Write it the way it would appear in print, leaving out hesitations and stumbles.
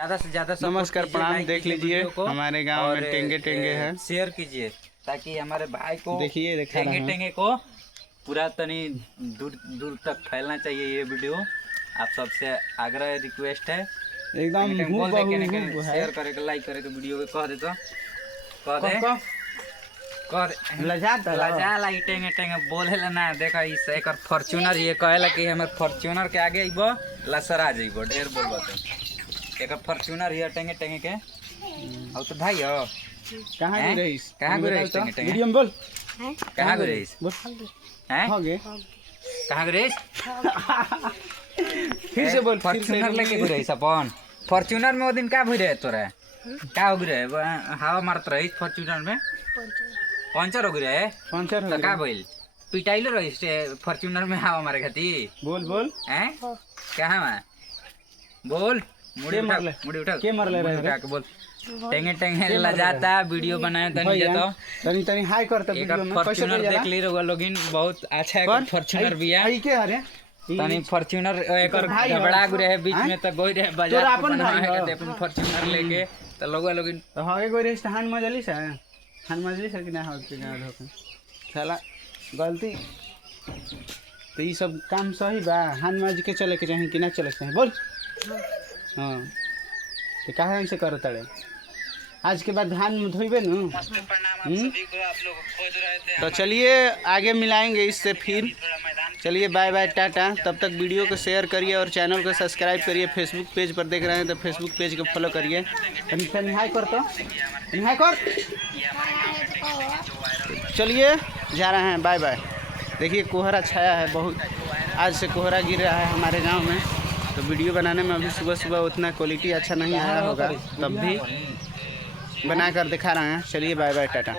ज़्यादा से ज़्यादा नमस्कार प्रणाम। देख लीजिए हमारे गांव में टेंगे टेंगे है। शेयर कीजिए ताकि हमारे भाई को देखिए टेंगे टेंगे को पूरा तनी दूर दूर तक फैलना चाहिए ये वीडियो। आप सबसे आग्रह रिक्वेस्ट है एकदम बोल दे शेयर करे के लाइक करे के वीडियो के कह दे तो कह दे लजा लाई टेंगे टेंगे बोलेला ना। देखा इस एकर फॉर्च्यूनर ये कहेला कि हमर फॉर्च्यूनर के आगे आइबो लसरा जइबो ढेर बोलबो तो एक फॉर्च्यूनर ये टेंगे टेंगे के अब तो भाई हो कहां गए रहीस टेंगे टेंगे वीडियो में बोल कहां गए रहीस हैं हो गए कहां गए रहीस फिर से बोल फॉर्च्यूनर लेके गए रहीस अपन फॉर्च्यूनर में वो दिन का भई रहे तोरा का हो गए हवा मारत रहीस फॉर्च्यूनर में पंचर हो गए पंचर हो तो का भइल पिटाइलो रहीस फॉर्च्यूनर में हवा मारे खातिर बोल बोल हैं कहां में बोल मुड़ी उठा के मरले रहे उठा के बोल टेंगे टेंगे लजाता वीडियो बनाए तनी जतो तनी तनी हाई करता एक वीडियो में फॉर्च्यूनर देख ली रहो लोगिन बहुत अच्छा है फॉर्च्यूनर बिया आई के हरे तनी फॉर्च्यूनर एकर झगड़ा गुरे है बीच में त गोई रहे बाजार तोरा अपन बनवाए भाई के अपन फॉर्च्यूनर लेके त लोग लोगिन तो हागे कोई रेस्ट हान मजली से हान मजली से कि ना हो के ना धोके साला गलती तो ये सब काम सही बा हान मज के चले के चाहे कि ना चले के चाहे बोल हां तो काहे ऐसे करत रे आज के बाद धान में धोइबे न तो चलिए आगे मिलाएंगे इससे फिर। चलिए बाय बाय टाटा। तब तक वीडियो को शेयर करिए और चैनल को सब्सक्राइब करिए। फेसबुक पेज पर देख रहे हैं तो फेसबुक पेज को फॉलो करिए। हाय कर तो हाय कर। चलिए जा रहे हैं बाय बाय। देखिए कोहरा छाया है बहुत, आज से कोहरा गिर रहा है हमारे गांव में। तो वीडियो बनाने में अभी सुबह सुबह उतना क्वालिटी अच्छा नहीं आया होगा, तब भी बनाकर दिखा रहे हैं। चलिए बाय बाय टाटा।